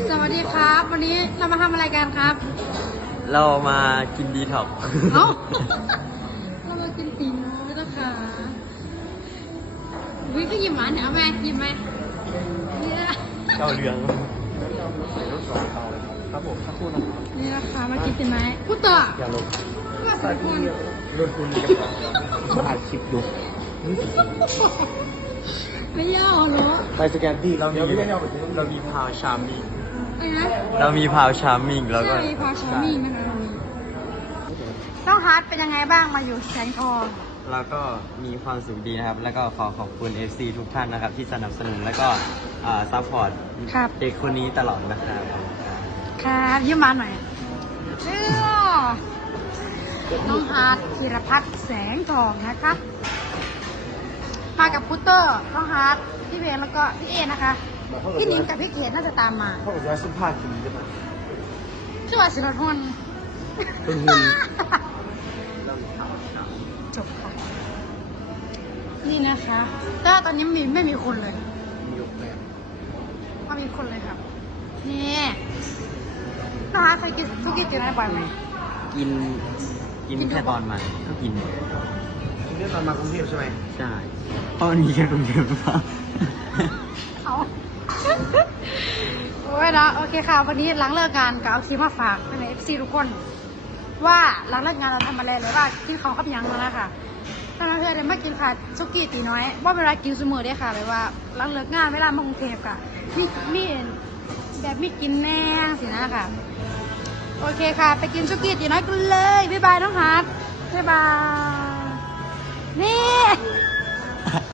สวัสดีครับวันนี้เรามาทำอะไรกันครับเรามากินดีท็อกเอ้าเรามากินตีน้อยนะคะวิก็ยิ้มหวานเนี่ยเอาไหมยิ้มไหมเนี่ยเจ้าเรืองรถสองเตาเลยครับผมสักครู่นะครับนี่นะคะมากินตีไหมพูดต่ออย่าลงว่าสมควรรถคุณก็อัดคลิปอยู่ไม่ย่อเหรอไปสแกนที่เรามีพาวชามีไอ้นะเรามีพาวชาร์มมิ่งแล้วก็ใช่พอชามิ่งนะคะวันนี้ต้องฮาร์ดเป็นยังไงบ้างมาอยู่แสงทองเราก็มีความสุขดีนะครับ แล้วก็ขอขอบคุณ FC ทุกท่านนะครับ ที่สนับสนุนแล้วก็ซัพพอร์ตครับเด็กคนนี้ตลอดนะครับครับยิ้มหวานหน่อยเชื่อน้องฮาร์ดธีรพัฒน์แสงทองนะคะมากับพุตเตอร์น้องฮาร์ดพี่เวนแล้วก็พี่เอนะคะพี่นิ้มกับพี่เขตน่าจะตามมาเขาบอกว่าสัมภาษณ์สีใช่ไหมชื่อว่าศิลทนเป็นหุ่นจบค่ะนี่นะคะแต่ตอนนี้ไม่มีคนเลยมีอยู่แปดไม่มีคนเลยครับนี่นะคะเคยกินทุกี้กินอะไรบ่อยไหมกินแค่ตอนมาก็กินคุณเรียกตอนมากรุงเทพใช่ไหมใช่เพราะมันมีแค่ตรงเดียวหรือเปล่าเอา โอ้ยนะโอเคค่ะวันนี้หลังเลิกงานก็เอาคลิปมาฝากในเอฟซีทุกคน ว่าหลังเลิกงานเราทำอะไรหรือว่ากินข้าวกับหยังแล้วนะคะถ้ามาเพื่อนได้มากินค่ะซุกี้ตีน้อยว่าเวลากินเสมอได้ค่ะแบบว่าหลังเลิกงานเวลามากรุงเทพค่ะมีแบบมีกินแน่สินะค่ะโอเคค่ะ ไปกินซุกี้ตีน้อยกันเลยบ๊ายบายน้องฮาร์ดบ๊ายบายนี่